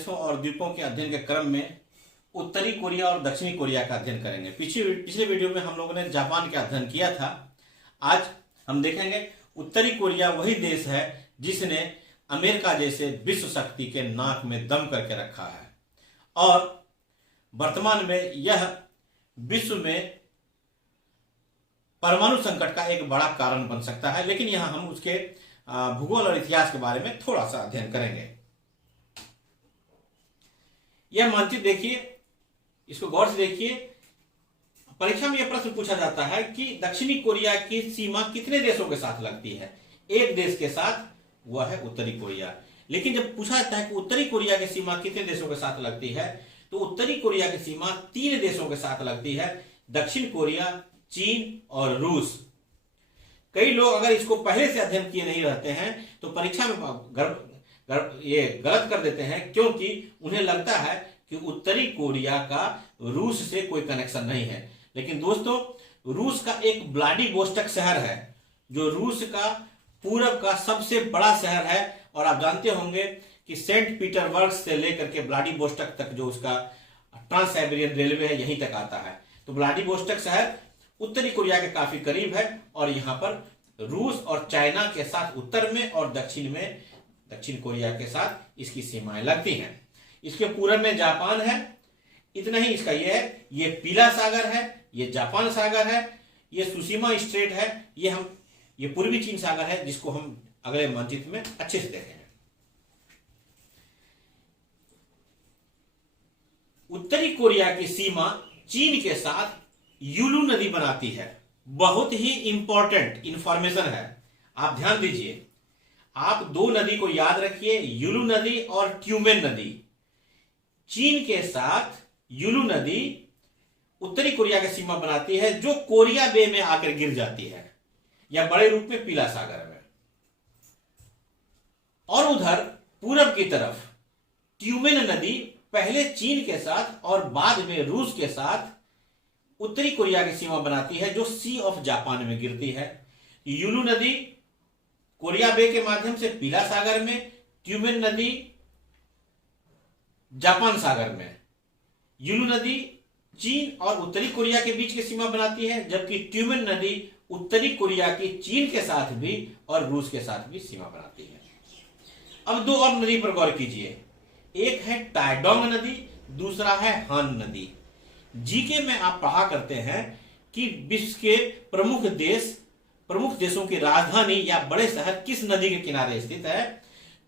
देशों और द्वीपों के अध्ययन के क्रम में उत्तरी कोरिया और दक्षिणी कोरिया का अध्ययन करेंगे। पिछले वीडियो में हम लोगों ने जापान का अध्ययन किया था। आज हम देखेंगे उत्तरी कोरिया वही देश है जिसने अमेरिका जैसे विश्व शक्ति के नाक में दम करके रखा है और वर्तमान में यह विश्व में परमाणु संकट का एक बड़ा कारण बन सकता है। लेकिन यहां हम उसके भूगोल और इतिहास के बारे में थोड़ा सा अध्ययन करेंगे। यह मानचित्र देखिए, इसको गौर से देखिए। परीक्षा में यह प्रश्न पूछा जाता है कि दक्षिणी कोरिया की सीमा कितने देशों के साथ लगती है? एक देश के साथ, वह है उत्तरी कोरिया। लेकिन जब पूछा जाता है कि उत्तरी कोरिया की सीमा कितने देशों के साथ लगती है, तो उत्तरी कोरिया की सीमा 3 देशों के साथ लगती है, दक्षिण कोरिया, चीन और रूस। कई लोग अगर इसको पहले से अध्ययन किए नहीं रहते हैं तो परीक्षा में ये गलत कर देते हैं, क्योंकि उन्हें लगता है कि उत्तरी कोरिया का रूस से कोई कनेक्शन नहीं है। लेकिन दोस्तों, रूस का एक व्लादिवोस्टोक शहर है जो रूस का पूरब का सबसे बड़ा शहर है। और आप जानते होंगे कि सेंट पीटरबर्ग से लेकर के व्लादिवोस्टोक तक जो उसका ट्रांस साइबेरियन रेलवे है, यहीं तक आता है। तो व्लादिवोस्टोक शहर उत्तरी कोरिया के काफी करीब है और यहाँ पर रूस और चाइना के साथ उत्तर में और दक्षिण में दक्षिण कोरिया के साथ इसकी सीमाएं लगती हैं। इसके पूरब में जापान है। इतना ही इसका ये है, ये पीला सागर है, ये जापान सागर है, ये सुशीमा स्ट्रेट है, ये पूर्वी चीन सागर है, जिसको हम अगले मानचित्र में अच्छे से देखेंगे। उत्तरी कोरिया की सीमा चीन के साथ युलू नदी बनाती है। बहुत ही इंपॉर्टेंट इंफॉर्मेशन है, आप ध्यान दीजिए। आप 2 नदी को याद रखिए, युलू नदी और ट्यूमेन नदी। चीन के साथ युलू नदी उत्तरी कोरिया की सीमा बनाती है, जो कोरिया बे में आकर गिर जाती है, या बड़े रूप में पीला सागर में। और उधर पूरब की तरफ ट्यूमेन नदी पहले चीन के साथ और बाद में रूस के साथ उत्तरी कोरिया की सीमा बनाती है, जो सी ऑफ जापान में गिरती है। युलू नदी कोरिया बे के माध्यम से पीला सागर में, ट्यूमेन नदी जापान सागर में। युलू नदी चीन और उत्तरी कोरिया के बीच की सीमा बनाती है, जबकि ट्यूमेन नदी उत्तरी कोरिया की चीन के साथ भी और रूस के साथ भी सीमा बनाती है। अब 2 और नदी पर गौर कीजिए। एक है टाइडोंग नदी, दूसरा है हान नदी। जीके में आप पढ़ा करते हैं कि विश्व के प्रमुख देशों की राजधानी या बड़े शहर किस नदी के किनारे स्थित है।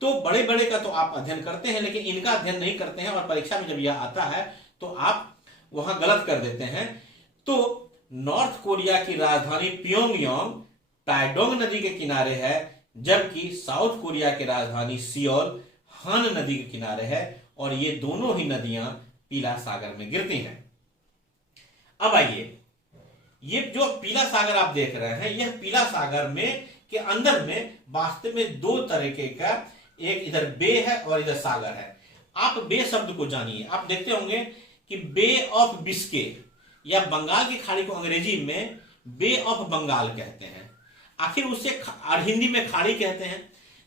तो बड़े बड़े का तो आप अध्ययन करते हैं, लेकिन इनका अध्ययन नहीं करते हैं और परीक्षा में जब यह आता है तो आप वहां गलत कर देते हैं। तो नॉर्थ कोरिया की राजधानी प्योंगयांग टाइडोंग नदी के किनारे है, जबकि साउथ कोरिया की राजधानी सियोल हान नदी के किनारे है, और ये दोनों ही नदियां पीला सागर में गिरती हैं। अब आइए, ये जो पीला सागर आप देख रहे हैं, यह पीला सागर में के अंदर में वास्तव में 2 तरीके का, एक इधर बे है और इधर सागर है। आप बे शब्द को जानिए। आप देखते होंगे कि बे ऑफ बिस्के या बंगाल की खाड़ी को अंग्रेजी में बे ऑफ बंगाल कहते हैं। आखिर उससे हिंदी में खाड़ी कहते हैं,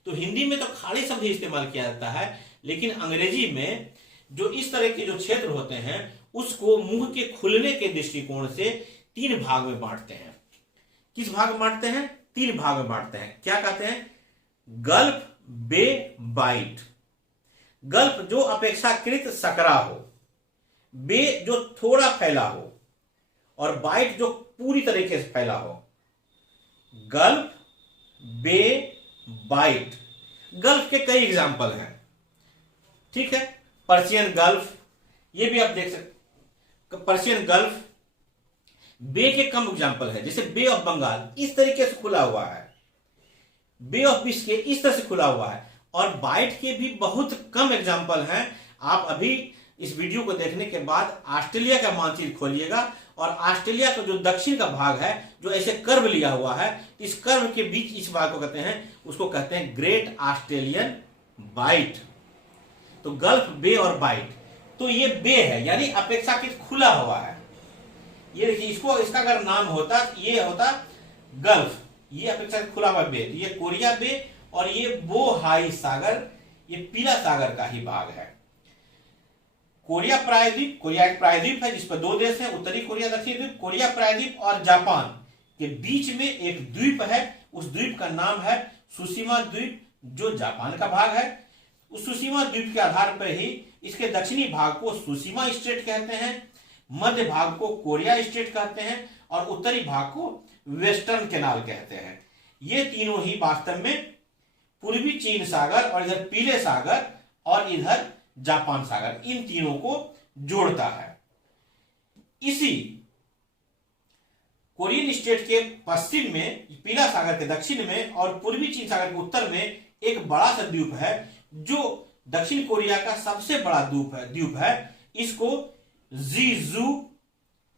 तो हिंदी में तो खाड़ी शब्द ही इस्तेमाल किया जाता है, लेकिन अंग्रेजी में जो इस तरह के जो क्षेत्र होते हैं उसको मुंह के खुलने के दृष्टिकोण से 3 भाग में बांटते हैं। किस भाग में बांटते हैं? 3 भाग में बांटते हैं। क्या कहते हैं? गल्फ, बे, बाइट। गल्फ जो अपेक्षाकृत सकरा हो, बे जो थोड़ा फैला हो, और बाइट जो पूरी तरीके से फैला हो। गल्फ, बे, बाइट। गल्फ के कई एग्जाम्पल हैं, ठीक है। पर्शियन गल्फ, ये भी आप देख सकते। पर्शियन गल्फ, बे के कम एग्जाम्पल है, जैसे बे ऑफ बंगाल इस तरीके से खुला हुआ है, बे ऑफ बिस्के इस तरह से खुला हुआ है, और बाइट के भी बहुत कम एग्जाम्पल हैं। आप अभी इस वीडियो को देखने के बाद ऑस्ट्रेलिया का मानचित्र खोलिएगा, और ऑस्ट्रेलिया का जो दक्षिण का भाग है, जो ऐसे कर्व लिया हुआ है, इस कर्व के बीच इस भाग को कहते हैं, उसको कहते हैं ग्रेट ऑस्ट्रेलियन बाइट। तो गल्फ, बे और बाइट, तो ये बे है, यानी अपेक्षाकृत खुला हुआ है। ये देखिए, इसका अगर नाम होता, ये होता गल्फ, ये अपेक्षाकृत खुला हुआ बे, तो ये कोरिया बे, और ये बोहाई सागर, ये पीला सागर का ही भाग है। कोरिया प्रायद्वीप, कोरिया एक प्रायद्वीप है जिस पर दो देश हैं, उत्तरी कोरिया, दक्षिणी द्वीप। कोरिया प्रायद्वीप और जापान के बीच में एक द्वीप है, उस द्वीप का नाम है सुशीमा द्वीप, जो जापान का भाग है। उस सुशीमा द्वीप के आधार पर ही इसके दक्षिणी भाग को सुशीमा स्टेट कहते हैं, मध्य भाग को कोरिया स्टेट कहते हैं और उत्तरी भाग को वेस्टर्न केनाल कहते हैं। ये तीनों ही वास्तव में पूर्वी चीन सागर और इधर पीले सागर और इधर जापान सागर, इन तीनों को जोड़ता है। इसी कोरियन स्टेट के पश्चिम में, पीला सागर के दक्षिण में और पूर्वी चीन सागर के उत्तर में एक बड़ा सा द्वीप है जो दक्षिण कोरिया का सबसे बड़ा द्वीप है। इसको जीजू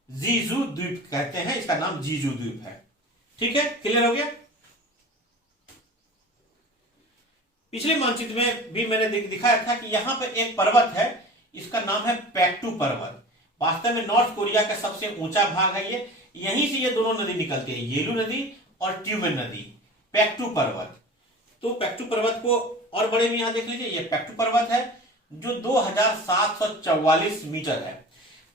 द्वीप कहते हैं, इसका नाम जीजू द्वीप है। ठीक है, क्लियर हो गया। पिछले मानचित्र में भी मैंने दिखाया था कि यहां पर एक पर्वत है, इसका नाम है पेक्टू पर्वत। वास्तव में नॉर्थ कोरिया का सबसे ऊंचा भाग है ये, यहीं से ये दोनों नदी निकलती है, येलू नदी और ट्यूमेन नदी, पेक्टू पर्वत। तो पेक्टू पर्वत को और बड़े में यहां देख लीजिए, ये पेक्टू पर्वत है जो 2744 मीटर है।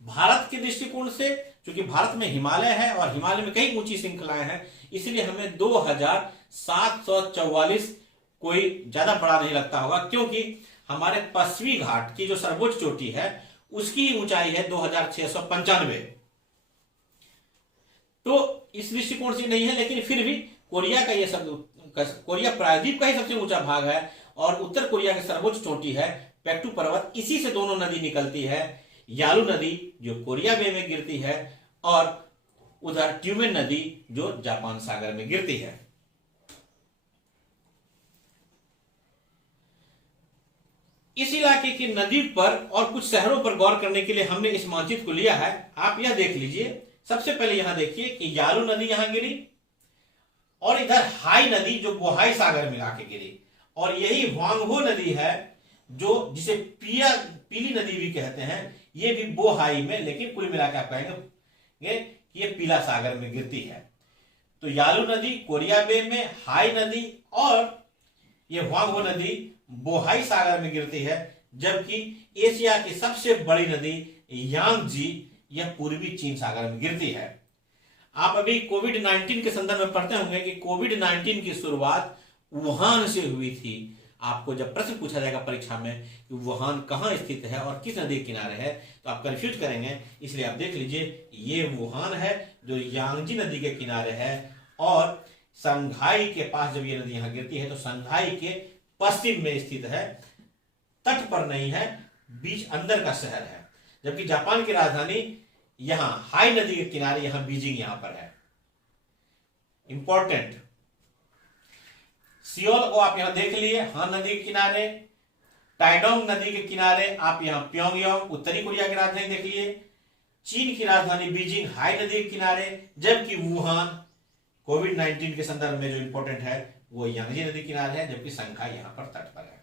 भारत के दृष्टिकोण से, क्योंकि भारत में हिमालय है और हिमालय में कई ऊंची श्रृंखलाएं हैं, इसलिए हमें 2744 कोई ज्यादा बड़ा नहीं लगता होगा, क्योंकि हमारे पश्चिमी घाट की जो सर्वोच्च चोटी है उसकी ऊंचाई है 2695। तो इस दृष्टिकोण से नहीं है, लेकिन फिर भी कोरिया का ये सब, कोरिया प्रायद्वीप का ही सबसे ऊंचा भाग है और उत्तर कोरिया की सर्वोच्च चोटी है पेक्टू पर्वत। इसी से दोनों नदी निकलती है, यालू नदी जो कोरिया बे में गिरती है और उधर ट्यूमेन नदी जो जापान सागर में गिरती है। इस इलाके की नदी पर और कुछ शहरों पर गौर करने के लिए हमने इस मानचित्र को लिया है। आप यह देख लीजिए, सबसे पहले यहां देखिए कि यालू नदी यहां गिरी और इधर हाई नदी जो बोहाई सागर में आके गिरी, और यही वांगहो नदी है जो जिसे पीली नदी भी कहते हैं, ये भी बोहाई में, लेकिन कुल मिलाकर आप कहेंगे ये पीला सागर में गिरती है। तो यालू नदी कोरिया बे में, हाई नदी और ये वांगहो नदी बोहाई सागर में गिरती है, जबकि एशिया की सबसे बड़ी नदी यांगजी यह पूर्वी चीन सागर में गिरती है। आप अभी कोविड-19 के संदर्भ में पढ़ते होंगे कि कोविड-19 की शुरुआत वुहान से हुई थी। आपको जब प्रश्न पूछा जाएगा परीक्षा में कि वुहान कहां स्थित है और किस नदी के किनारे है, तो आप कंफ्यूज करेंगे, इसलिए आप देख लीजिए ये वुहान है जो यांगजी नदी के किनारे है, और संघाई के पास जब ये नदी यहां गिरती है तो संघाई के पश्चिम में स्थित है, तट पर नहीं है, बीच अंदर का शहर है। जबकि जापान की राजधानी यहां हाई नदी के किनारे, यहां बीजिंग यहां पर है। इंपॉर्टेंट, सियोल को आप यहां देख लिए, हान नदी के किनारे, टाइडोंग नदी के किनारे आप यहां प्योंगयांग उत्तरी कोरिया की राजधानी देख लिए, चीन की राजधानी बीजिंग हाई नदी के किनारे, जबकि वुहान कोविड-19 के संदर्भ में जो इंपॉर्टेंट है वो यांगजी नदी किनारे है, जबकि संघाई यहां पर तट पर है।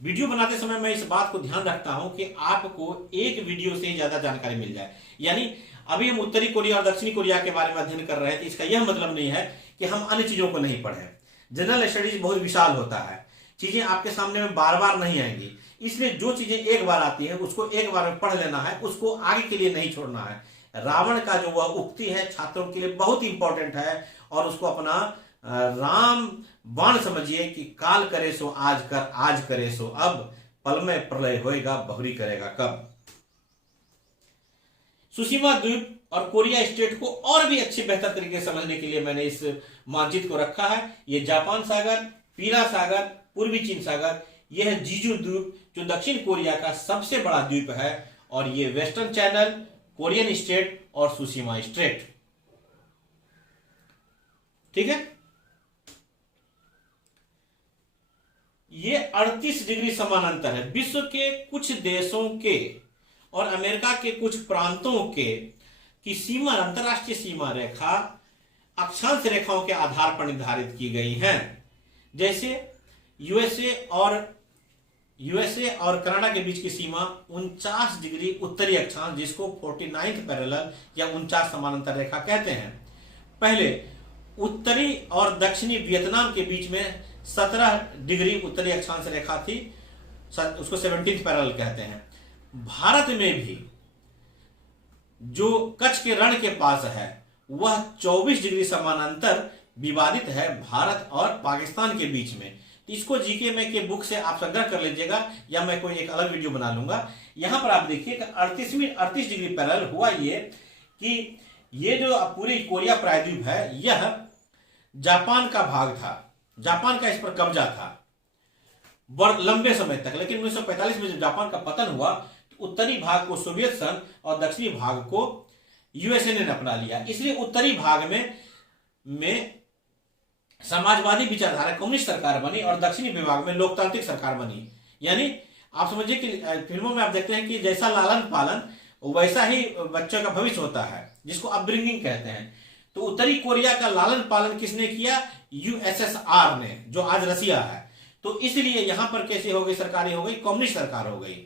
वीडियो बनाते समय मैं इस बात को ध्यान रखता हूं कि आपको एक वीडियो से ज्यादा जानकारी मिल जाए। यानी अभी हम उत्तरी कोरिया और दक्षिणी कोरिया के बारे में अध्ययन कर रहे थे, इसका यह मतलब नहीं है कि हम अन्य चीजों को नहीं पढ़े। जनरल स्टडीज बहुत विशाल होता है, चीजें आपके सामने में बार बार नहीं आएंगी, इसलिए जो चीजें एक बार आती है उसको एक बार में पढ़ लेना है, उसको आगे के लिए नहीं छोड़ना है। रावण का जो वह उक्ति है छात्रों के लिए बहुत इंपॉर्टेंट है, और उसको अपना राम बाण समझिए कि काल करे सो आज कर, आज करे सो अब, पल में प्रलय होएगा, बहुरी करेगा कब। सुशीमा द्वीप और कोरिया स्टेट को और भी अच्छे बेहतर तरीके से समझने के लिए मैंने इस मानचित्र को रखा है। यह जापान सागर, पीला सागर, पूर्वी चीन सागर, यह है जीजू द्वीप जो दक्षिण कोरिया का सबसे बड़ा द्वीप है, और यह वेस्टर्न चैनल, कोरियन स्टेट और सुशीमा स्ट्रेट। ठीक है, ये 38 डिग्री समानांतर है। विश्व के कुछ देशों के और अमेरिका के कुछ प्रांतों के की सीमा, अंतरराष्ट्रीय सीमा रेखा अक्षांश रेखाओं के आधार पर निर्धारित की गई हैं। जैसे यूएसए और कनाडा के बीच की सीमा 49 डिग्री उत्तरी अक्षांश, जिसको 49th पैरेलल या 49 समानांतर रेखा कहते हैं। पहले उत्तरी और दक्षिणी वियतनाम के बीच में 17 डिग्री उत्तरी अक्षांश रेखा थी, उसको 17th पैरेलल कहते हैं। भारत में भी जो कच्छ के रण के पास है वह 24 डिग्री समानांतर विवादित है भारत और पाकिस्तान के बीच में। तो इसको जीके में के बुक से आप संग्रह कर लीजिएगा, या मैं कोई एक अलग वीडियो बना लूंगा। यहां पर आप देखिए 38 डिग्री पैरेलल हुआ ये कि ये जो पूरी कोरिया प्रायद्वीप है यह जापान का भाग था, जापान का इस पर कब्जा था लंबे समय तक। लेकिन 1945 में जब जापान का पतन हुआ तो उत्तरी भाग को सोवियत संघ और दक्षिणी भाग को यूएसए ने अपना लिया। इसलिए उत्तरी भाग में समाजवादी विचारधारा कम्युनिस्ट सरकार बनी और दक्षिणी विभाग में लोकतांत्रिक सरकार बनी। यानी आप समझिए कि फिल्मों में आप देखते हैं कि जैसा लालन पालन वैसा ही बच्चों का भविष्य होता है, जिसको अपब्रिंगिंग कहते हैं। तो उत्तरी कोरिया का लालन पालन किसने किया? यूएसएसआर ने, जो आज रसिया है। तो इसलिए यहां पर कैसे हो गई सरकारें? हो गई कम्युनिस्ट सरकार हो गई,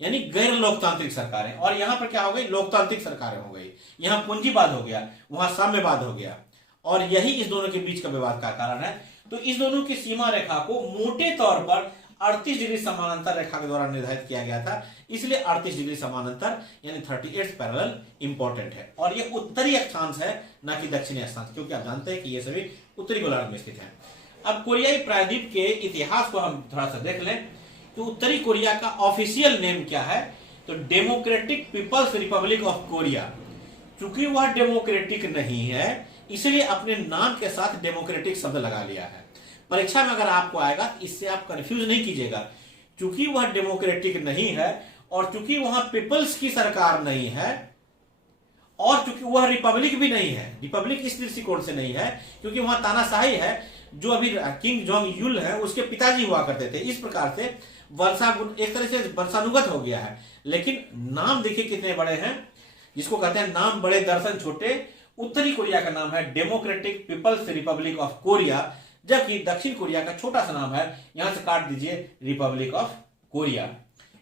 यानी गैर लोकतांत्रिक सरकारें। और यहां पर क्या हो गई? लोकतांत्रिक सरकारें हो गई। यहां पूंजीवाद हो गया, वहां साम्यवाद हो गया, और यही इस दोनों के बीच का विवाद का कारण है। तो इस दोनों की सीमा रेखा को मोटे तौर पर 38 डिग्री समानांतर रेखा के द्वारा निर्धारित किया गया था। इसलिए 38 डिग्री समानांतर यानी 38th पैरेलल इंपॉर्टेंट है। और यह उत्तरी अक्षांश है, ना कि दक्षिणी अक्षांश, क्योंकि आप जानते हैं कि ये सभी उत्तरी गोलार्ध में स्थित है। अब कोरियाई प्रायद्वीप के इतिहास को हम थोड़ा सा देख लें तो उत्तरी कोरिया का ऑफिशियल नेम क्या है? तो democratic people's republic of Korea. चूंकि वह डेमोक्रेटिक नहीं है इसलिए अपने नाम के साथ डेमोक्रेटिक शब्द लगा लिया है। परीक्षा में अगर आपको आएगा तो इससे आप कंफ्यूज नहीं कीजिएगा। चूंकि वह डेमोक्रेटिक नहीं है और चूंकि वहां पीपल्स की सरकार नहीं है और चूंकि वह रिपब्लिक भी नहीं है, रिपब्लिक इस दृष्टिकोण से नहीं है क्योंकि वहां तानाशाही है, जो अभी किंग जोंग यूल है उसके पिताजी हुआ करते थे। इस प्रकार से एक तरह से वंशानुगत हो गया है। लेकिन नाम देखिए कितने बड़े हैं, जिसको कहते हैं नाम बड़े दर्शन छोटे। उत्तरी कोरिया का नाम है democratic people's republic of Korea, जबकि दक्षिण कोरिया का छोटा सा नाम है, यहां से काट दीजिए, रिपब्लिक ऑफ कोरिया।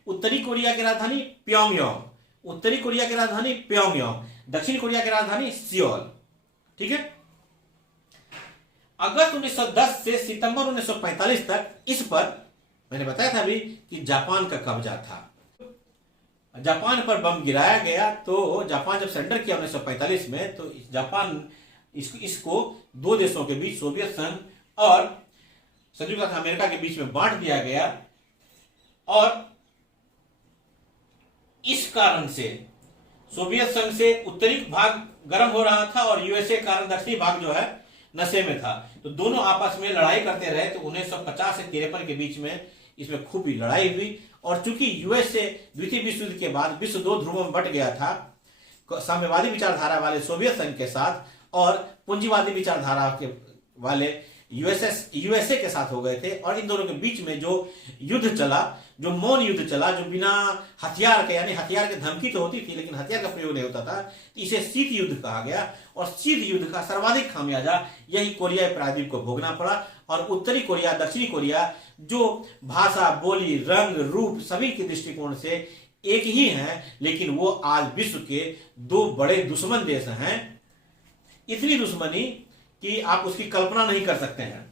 उत्तरी कोरिया की राजधानी प्योंगयांग, उत्तरी कोरिया की राजधानी प्योंगयांग, दक्षिण कोरिया की राजधानी सियोल। ठीक है। अगस्त 1910 से सितंबर 1945 तक इस पर मैंने बताया था अभी कि जापान का कब्जा था। जापान पर बम गिराया गया तो जापान जब सरेंडर किया 1945 में तो जापान इसको दो देशों के बीच, सोवियत संघ और संयुक्त अमेरिका के बीच में बांट दिया गया। और इस कारण से सोवियत संघ से उत्तरी भाग गर्म हो रहा था और यूएसए कारण दक्षिणी भाग जो है नशे में था। तो दोनों आपस में लड़ाई करते रहे। तो 1950 से 53 के बीच में इसमें खूब लड़ाई हुई। और चूंकि यूएसए द्वितीय विश्व युद्ध के बाद विश्व दो ध्रुवों में बट गया था, साम्यवादी विचारधारा वाले सोवियत संघ के साथ और पूंजीवादी विचारधारा के वाले यूएसए के साथ हो गए थे। और इन दोनों के बीच में जो युद्ध चला, जो मौन युद्ध चला, जो बिना हथियार के, यानी हथियार की धमकी तो होती थी लेकिन हथियार का प्रयोग नहीं होता था, इसे शीत युद्ध कहा गया। और शीत युद्ध का सर्वाधिक खामियाजा यही कोरियाई प्रायद्वीप को भोगना पड़ा। और उत्तरी कोरिया, दक्षिणी कोरिया जो भाषा, बोली, रंग, रूप सभी के दृष्टिकोण से एक ही हैं, लेकिन वो आज विश्व के दो बड़े दुश्मन देश हैं। इतनी दुश्मनी कि आप उसकी कल्पना नहीं कर सकते हैं।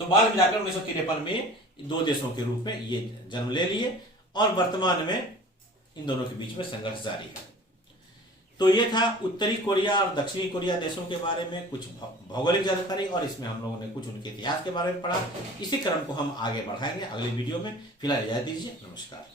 तो बाद में जाकर 1953 में दो देशों के रूप में ये जन्म ले लिए और वर्तमान में इन दोनों के बीच में संघर्ष जारी है। तो ये था उत्तरी कोरिया और दक्षिणी कोरिया देशों के बारे में कुछ भौगोलिक जानकारी, और इसमें हम लोगों ने कुछ उनके इतिहास के बारे में पढ़ा। इसी क्रम को हम आगे बढ़ाएंगे अगले वीडियो में। फिलहाल इजाजत दीजिए, नमस्कार।